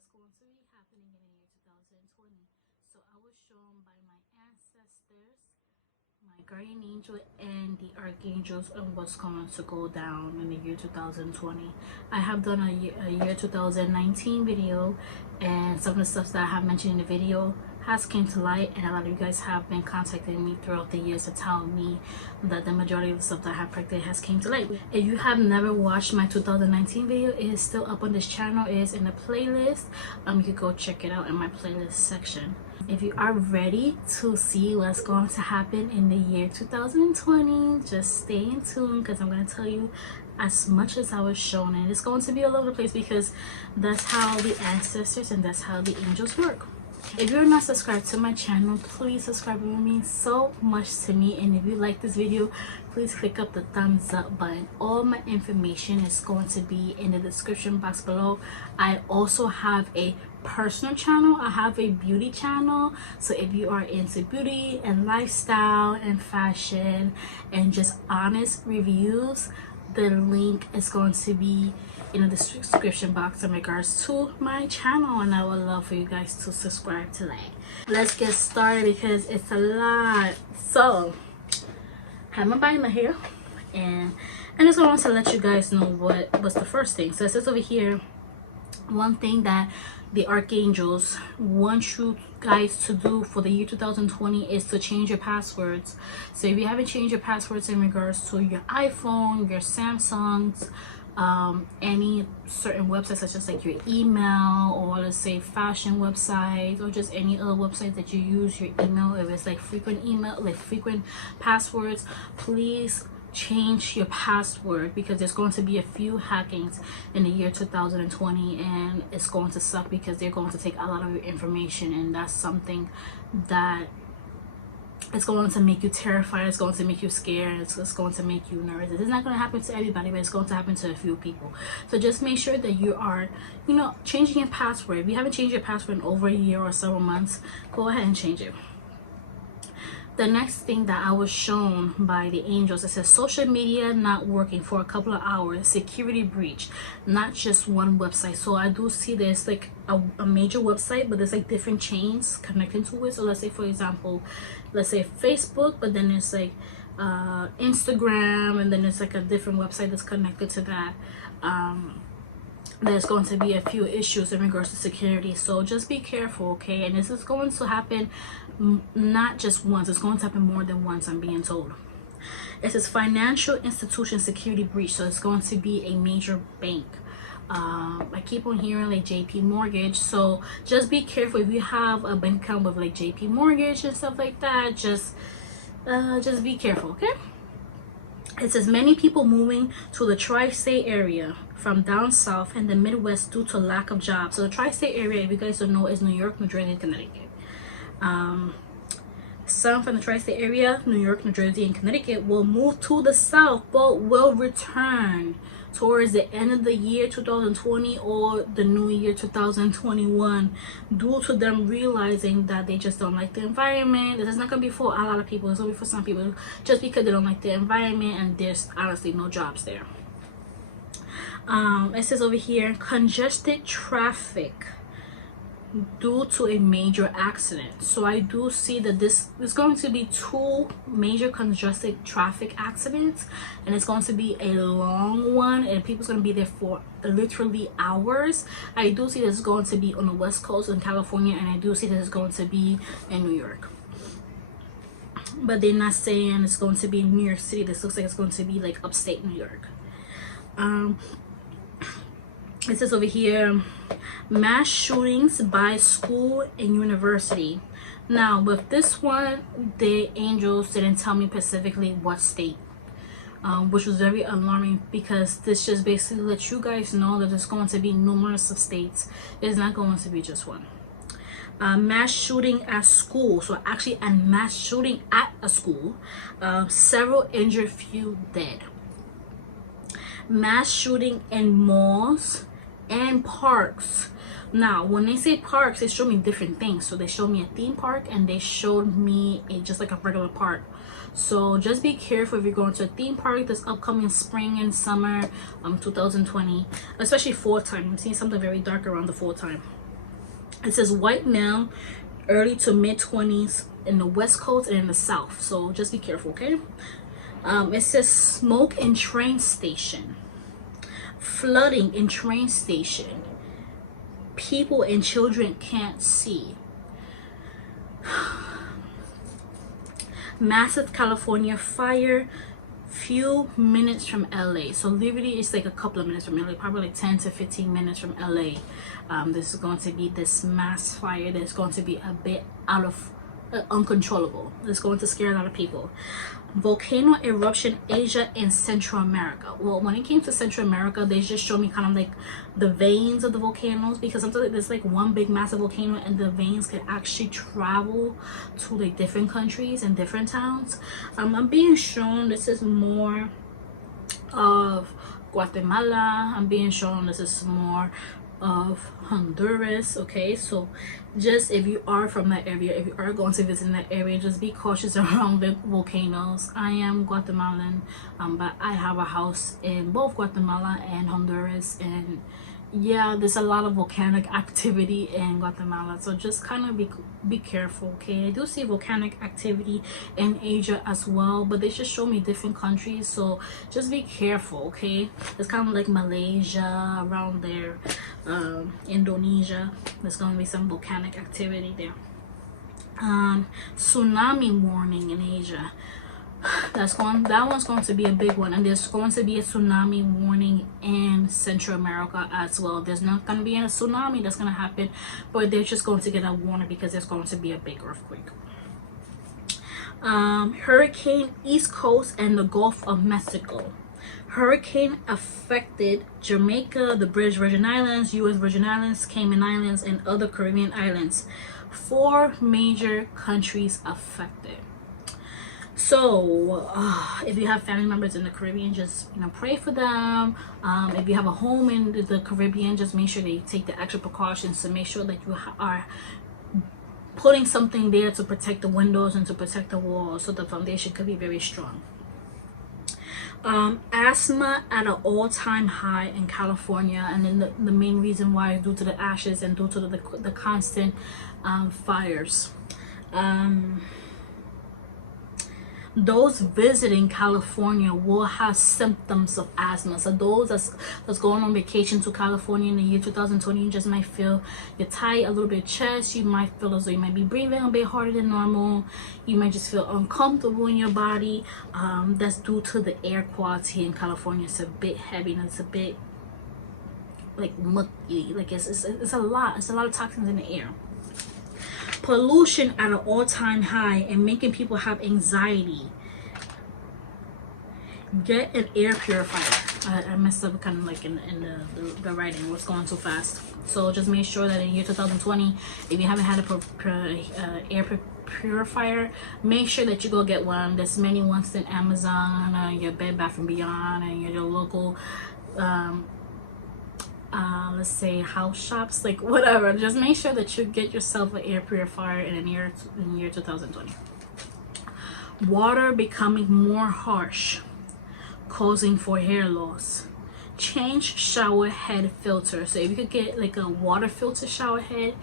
what's going to be happening in the year 2020. So I was shown by my ancestors, my guardian angel, and the archangels on what's going to go down in the year 2020. I have done a year 2019 video, and some of the stuff that I have mentioned in the video has came to light, and a lot of you guys have been contacting me throughout the years to tell me that the majority of the stuff that I have predicted has came to light. If you have never watched my 2019 video, it is still up on this channel. It is in the playlist. You can go check it out in my playlist section. If you are ready to see what's going to happen in the year 2020, just stay in tune, because I'm going to tell you as much as I was shown, and it's going to be all over the place because that's how the ancestors and that's how the angels work. If you're not subscribed to my channel, please subscribe. It will mean so much to me. And if you like this video, please click up the thumbs up button. All my information is going to be in the description box below. I also have a personal channel. I have a beauty channel, so if you are into beauty and lifestyle and fashion and just honest reviews, the link is going to be in the description box in regards to my channel, and I would love for you guys to subscribe to that. Let's get started because it's a lot. So I have my binder here, and I just want to let you guys know what was the first thing. So it says over here, one thing that the archangels want you guys to do for the year 2020 is to change your passwords. So if you haven't changed your passwords in regards to your iPhone, your Samsungs, any certain websites such as like your email, or let's say fashion websites, or just any other website that you use your email, if it's like frequent email, like frequent passwords, please change your password, because there's going to be a few hackings in the year 2020, and it's going to suck because they're going to take a lot of your information, and that's something that it's going to make you terrified. It's going to make you scared. It's going to make you nervous. It's not going to happen to everybody, but it's going to happen to a few people. So just make sure that you are, changing your password. If you haven't changed your password in over a year or several months, go ahead and change it. The next thing that I was shown by the angels, it says social media not working for a couple of hours, security breach, not just one website. So I do see there's like a major website, but there's like different chains connecting to it. So let's say, for example, let's say Facebook, but then it's like Instagram, and then it's like a different website that's connected to that. There's going to be a few issues in regards to security, so just be careful, okay? And this is going to happen not just once, it's going to happen more than once, I'm being told. It says financial institution security breach, so it's going to be a major bank. I keep on hearing like JP Mortgage, so just be careful. If you have a bank account with like JP Mortgage and stuff like that, just be careful, okay? It says many people moving to the tri-state area from down south and the Midwest due to lack of jobs. So the tri-state area, if you guys don't know, is New York, New Jersey, and Connecticut. Some from the tri-state area, New York, New Jersey, and Connecticut, will move to the south, but will return towards the end of the year 2020 or the new year 2021, due to them realizing that they just don't like the environment. This is not going to be for a lot of people, it's only for some people, just because they don't like the environment and there's honestly no jobs there. It says over here, congested traffic due to a major accident. So I do see that this is going to be 2 major congested traffic accidents, and it's going to be a long one, and people's going to be there for literally hours. I do see this is going to be on the West Coast in California, and I do see this is going to be in New York, but they're not saying it's going to be in New York City. This looks like it's going to be like upstate New York. It says over here, mass shootings by school and university. Now with this one, the angels didn't tell me specifically what state, which was very alarming, because this just basically lets you guys know that there's going to be numerous of states. It's not going to be just one. Mass shooting at school, so actually a mass shooting at a school, several injured, few dead. Mass shooting in malls and parks. Now when they say parks, they show me different things. So they showed me a theme park, and they showed me just like a regular park. So just be careful if you're going to a theme park this upcoming spring and summer 2020, especially fall time. I'm seeing something very dark around the fall time. It says white male, early to mid 20s in the West Coast and in the South. So just be careful, okay? It says smoke in train station, flooding in train station, people and children can't see. Massive California fire, few minutes from LA. So literally it's like a couple of minutes from LA, probably like 10 to 15 minutes from LA. This is going to be this mass fire that's going to be a bit out of uncontrollable. It's going to scare a lot of people. Volcano eruption, Asia and Central America. Well, when it came to Central America, they just showed me kind of like the veins of the volcanoes, because sometimes there's like one big massive volcano and the veins can actually travel to like different countries and different towns. I'm being shown this is more of Guatemala. I'm being shown this is more of Honduras. Okay, so just if you are from that area, if you are going to visit that area, just be cautious around the volcanoes. I am Guatemalan, but I have a house in both Guatemala and Honduras, and yeah, there's a lot of volcanic activity in Guatemala, so just kind of be careful. Okay, I do see volcanic activity in Asia as well, but they just show me different countries, so just be careful. Okay, it's kind of like Malaysia around there, Indonesia. There's going to be some volcanic activity there. Tsunami warning in Asia. That one's going to be a big one, and there's going to be a tsunami warning in Central America as well. There's not going to be a tsunami that's going to happen, but they're just going to get a warning because there's going to be a big earthquake. Hurricane East Coast and the Gulf of Mexico. Hurricane affected Jamaica, the British Virgin Islands, U.S. Virgin Islands, Cayman Islands, and other Caribbean islands. 4 major countries affected. So if you have family members in the Caribbean, just pray for them. If you have a home in the Caribbean, just make sure that you take the extra precautions to make sure that you are putting something there to protect the windows and to protect the walls, so the foundation could be very strong. Asthma at an all-time high in California, and then the main reason why is due to the ashes and due to the constant fires. Those visiting California will have symptoms of asthma. So those that's going on vacation to California in the year 2020, you just might feel you're tight, a little bit chest. You might feel as though you might be breathing a bit harder than normal. You might just feel uncomfortable in your body. That's due to the air quality in California. It's a bit heavy and it's a bit like mucky. Like it's a lot. It's a lot of toxins in the air. Pollution at an all-time high and making people have anxiety. Get an air purifier. I messed up kind of like in the writing. What's going too fast. So just make sure that in year 2020, if you haven't had a air purifier, make sure that you go get one. There's many ones in Amazon, your Bed Bath & Beyond, and your local let's say house shops, like whatever. Just make sure that you get yourself an air purifier in year 2020. Water becoming more harsh, causing for hair loss. Change shower head filter. So if you could get like a water filter shower head,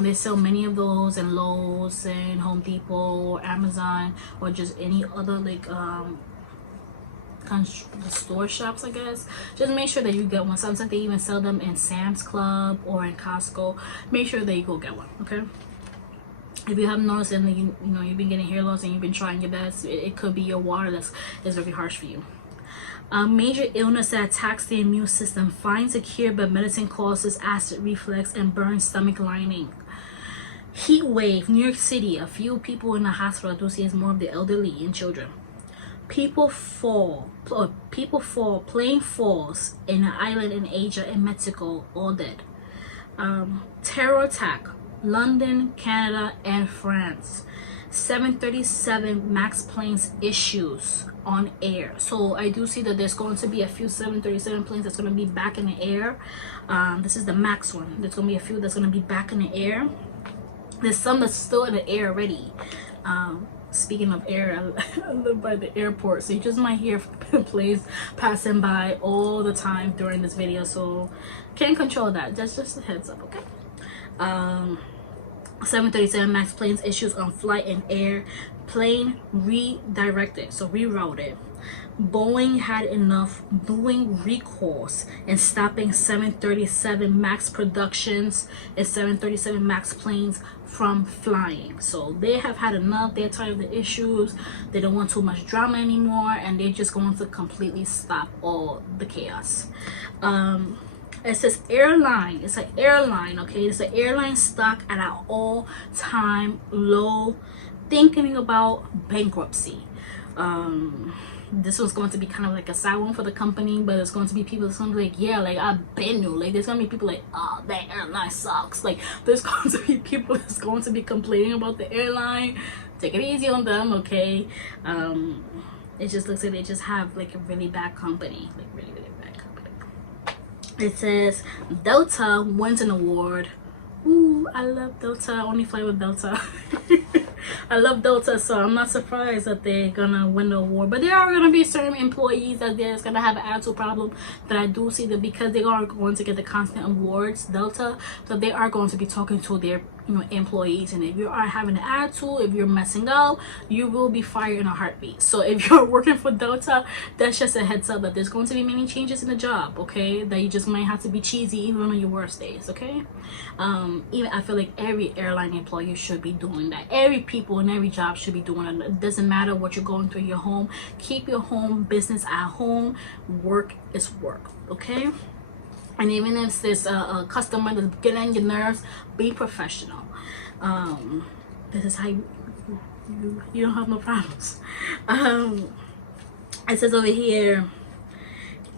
they sell many of those in Lowe's and Home Depot or Amazon or just any other like the store shops, I guess. Just make sure that you get one. Sometimes they even sell them in Sam's Club or in Costco. Make sure that you go get one, okay? If you haven't noticed and you've been getting hair loss and you've been trying your best, it could be your water that's very harsh for you. Major illness that attacks the immune system finds a cure, but medicine causes acid reflux and burns stomach lining. Heat wave, New York City. A few people in the hospital. I do see it's more of the elderly and children. People fall, plane falls in an island in Asia and Mexico, all dead. Terror attack, London, Canada, and France. 737 MAX planes issues on air. So I do see that there's going to be a few 737 planes that's going to be back in the air. This is the MAX one. There's going to be a few that's going to be back in the air. There's some that's still in the air already. Speaking of air, I live by the airport, so you just might hear planes passing by all the time during this video, so can't control that. That's just a heads up, okay? Um, 737 MAX planes issues on flight and air. Plane redirected, so rerouted. Boeing had enough doing recalls and stopping 737 MAX productions and 737 MAX planes from flying. So they have had enough. They're tired of the issues. They don't want too much drama anymore, and they're just going to completely stop all the chaos. It says airline. It's an airline, okay? It's an airline stock at an all-time low, thinking about bankruptcy. This was going to be kind of like a sad one for the company, but it's going to be people that's going to be like, yeah, like I've been new. Like there's going to be people like, oh, that airline sucks. Like there's going to be people that's going to be complaining about the airline. Take it easy on them, okay? It just looks like they just have like a really bad company, like really bad company. It says Delta wins an award. Ooh, I love Delta. I only fly with Delta. I love Delta, so I'm not surprised that they're gonna win the award. But there are gonna be certain employees that there's gonna have an attitude problem that I do see, that because they are going to get the constant awards, Delta, so they are going to be talking to their employees, and if you are having an attitude, if you're messing up, you will be fired in a heartbeat. So if you're working for Delta, that's just a heads up that there's going to be many changes in the job, okay, that you just might have to be cheesy even on your worst days, okay? Even I feel like every airline employee should be doing that. Every people in every job should be doing it. It doesn't matter what you're going through your home. Keep your home business at home. Work is work, okay? And even if there's a customer that's getting on your nerves, be professional. This is how you don't have no problems. It says over here,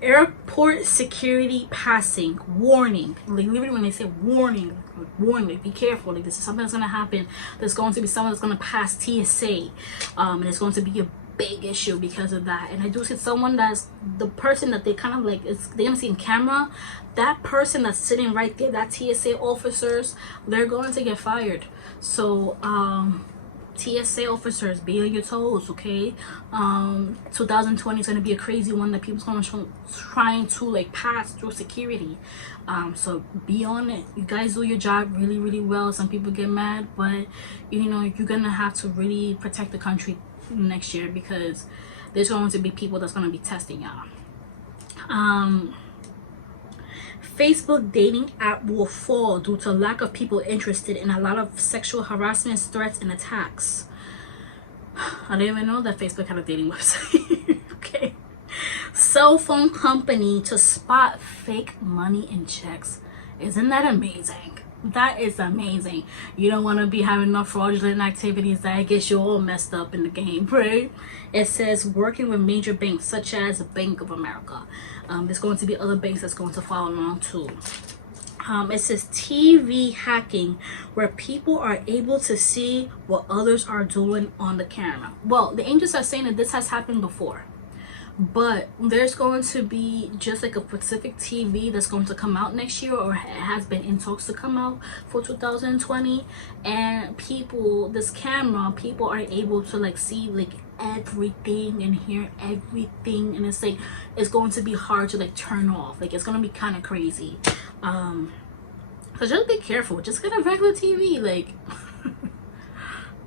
airport security passing warning. Like literally when they say warning, like be careful, like this is something that's gonna happen. There's going to be someone that's gonna pass TSA, and it's going to be a big issue because of that. And I do see someone that's the person that they kind of like, they're gonna see in camera, that person that's sitting right there, that TSA officers, they're going to get fired. So TSA officers, be on your toes, okay? 2020 is going to be a crazy one that people's going to trying to like pass through security. So be on it. You guys do your job really well. Some people get mad, but you know, you're gonna have to really protect the country next year, because there's going to be people that's going to be testing y'all. Facebook dating app will fall due to lack of people interested in a lot of sexual harassment, threats, and attacks. I didn't even know that Facebook had a dating website. Okay. Cell phone company to spot fake money in checks. Isn't that amazing? That is amazing. You don't want to be having no fraudulent activities that gets you all messed up in the game, right? It says working with major banks such as Bank of America. There's going to be other banks that's going to follow along too. It says TV hacking, where people are able to see what others are doing on the camera. Well, the angels are saying that this has happened before, but there's going to be just like a specific TV that's going to come out next year, or has been in talks to come out for 2020, and people, this camera, people are able to like see like everything and hear everything, and it's like it's going to be hard to like turn off. Like it's gonna be kind of crazy. So just be careful. Just get a regular TV. Like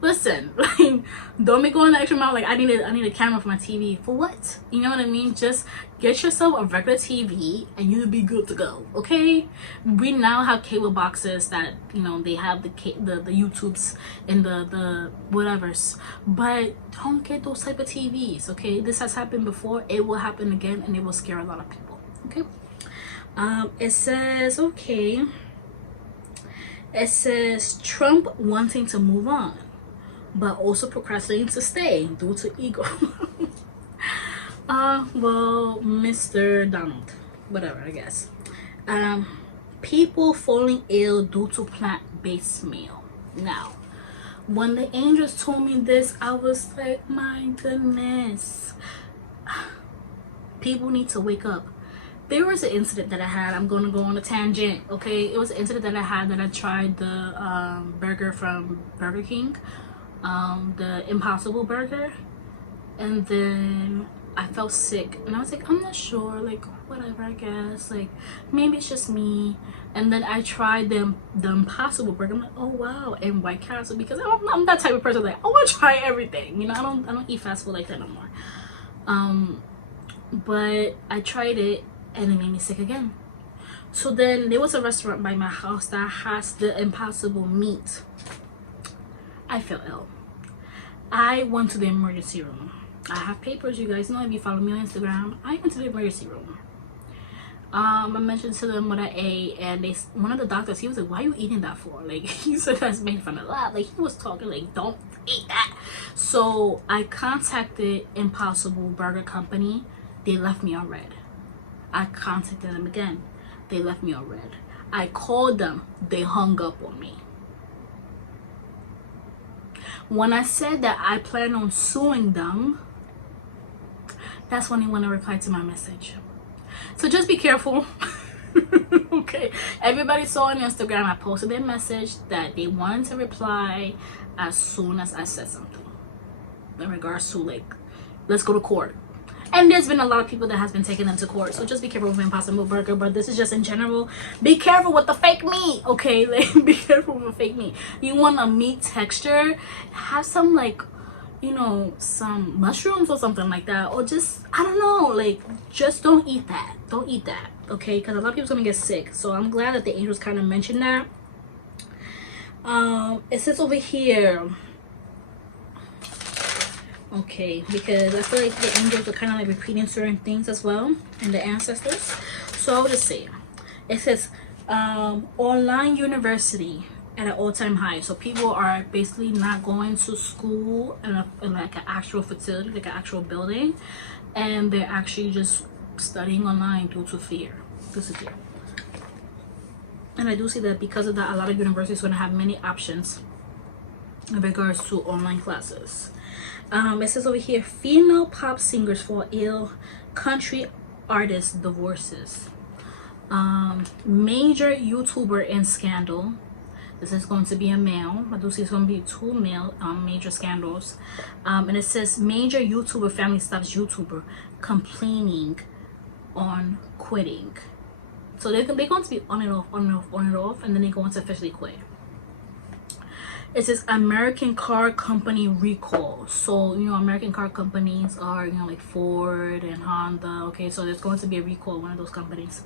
listen, like don't be going the extra mile. Like I need a camera for my TV. For what? You know what I mean? Just get yourself a regular TV and you'll be good to go. Okay? We now have cable boxes that, you know, they have the YouTubes and the whatevers, but don't get those type of TVs. Okay? This has happened before. It will happen again, and it will scare a lot of people. Okay? It says okay. It says Trump wanting to move on, but also procrastinating to stay due to ego. Well, Mr. Donald, whatever, I guess. People falling ill due to plant-based meal. Now, when the angels told me this, I was like, my goodness. People need to wake up. There was an incident that I had. I'm going to go on a tangent, okay? It was an incident that I had that I tried the burger from Burger King. The Impossible Burger, and then I felt sick, and I was like, I'm not sure, like whatever, I guess, like maybe it's just me. And then I tried the Impossible Burger. I'm like, oh wow, and White Castle, because I'm that type of person, like I want to try everything, you know. I don't eat fast food like that no more. But I tried it and it made me sick again. So then there was a restaurant by my house that has the Impossible meat. I fell ill. I went to the emergency room. I have papers, you guys know, if you follow me on Instagram. I went to the emergency room. I mentioned to them what I ate, and one of the doctors, he was like, why are you eating that for? Like, he said that's made from the lab. Like, he was talking like, don't eat that. So I contacted Impossible Burger Company. They left me on red. I contacted them again. They left me on red. I called them. They hung up on me. When I said that I plan on suing them, that's when they want to reply to my message. So just be careful. Okay, everybody saw on Instagram I posted their message that they wanted to reply as soon as I said something in regards to, like, let's go to court. And there's been a lot of people that has been taking them to court, so just be careful with Impossible Burger. But this is just in general. Be careful with the fake meat, okay? Like, be careful with the fake meat. You want a meat texture, have some, like, you know, some mushrooms or something like that, or just, I don't know, like, just don't eat that. Don't eat that, okay? Because a lot of people's gonna get sick. So I'm glad that the angels kind of mentioned that. It says over here, okay, because I feel like the angels are kind of like repeating certain things as well, and the ancestors. So I would just say, it says online university at an all-time high. So people are basically not going to school in like an actual facility, like an actual building, and they're actually just studying online due to fear. This is fear. And I do see that because of that, a lot of universities are going to have many options in regards to online classes. It says over here, female pop singers fall ill, country artist divorces. Major YouTuber in scandal. This is going to be a male. I do see it's going to be 2 male major scandals. And it says major YouTuber family stops YouTuber complaining on quitting. So they're going to be on and off, on and off, on and off, and then they're going to officially quit. It says American car company recall. So, you know, American car companies are, you know, like Ford and Honda. Okay, so there's going to be a recall of one of those companies.